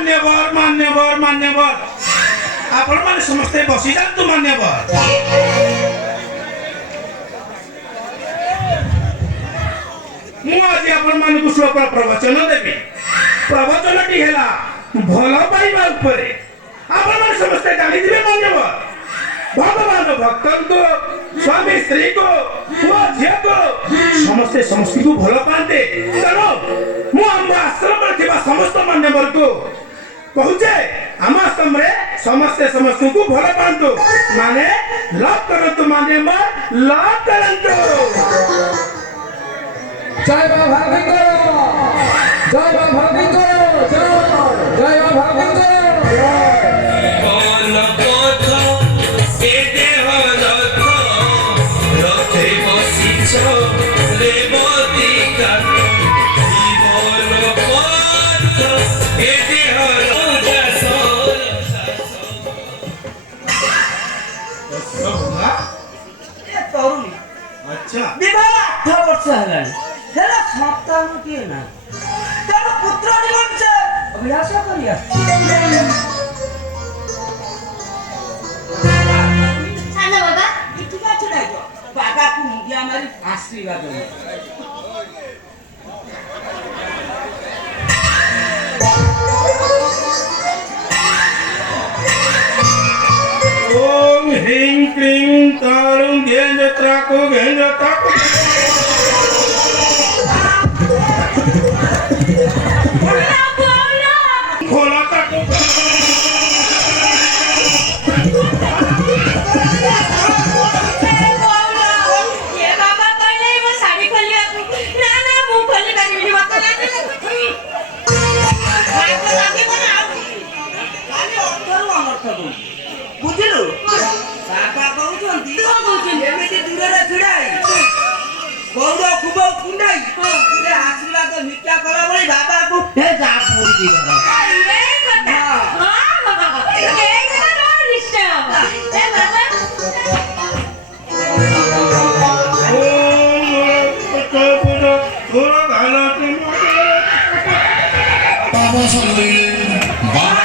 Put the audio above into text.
मान्यवर मान्यवर मान्यवर आपण माने समस्ते बसी जातु मान्यवर मु आज आपण मानकु श्लोक प्रवचन देबी प्रवचनटी हेला भल पाइबा उपरे आपण माने समस्ते जानि दिबे मान्यवर भगवान भक्तन को स्वामी स्त्री को पुआ झिया को समस्ते समस्ती को भल पाते चलो मु हम आश्रम रे थिबा समस्त मान्यवर को पहुंचे हम आश्रम रे समस्ते समस्त को भल पांतु माने लव करंतु मान्यवर लव करंतु जय बाबा भिंगो जय बाबा भिंगो जय बाबा भिंगो अच्छा विवाह 8 वर्ष हेलानी हेला सप्ताह किए ना तेरे पुत्र निमंत्रण अभिलाष करिया साना बाबा ठीक আছে দেখো বাবা কো মুগিয়া মারি আশীর্বাদ ओम ह्रीं क्लीं तारुं घेंजत्राको घेंजत्राको खोला ताको ये बाबा कहले वो साड़ी खोलिया ना ना मुंह खोली पारिबिनी मत लागे बाबा लागे बना ଖାଲି ଅର୍ଥରୁ ଅନର୍ଥ ଦଉଛି ବୁଝିଲୁ ବାବା କହୁଛନ୍ତି ଏମିତି ଦୂରରେ ଛିଡ଼ାଇ ଗୌର ଖୁବ କୁଣ୍ଡାଇ ଆଶୀର୍ବାଦ ଭିକ୍ଷା କଲା ଭଳି ବାବାକୁ ହେ ଯା ପୁରୀ ये कथा हां बाबा ये कथा रिश्ता ए बाबा ओम घाला बाबा सांगितले बाबा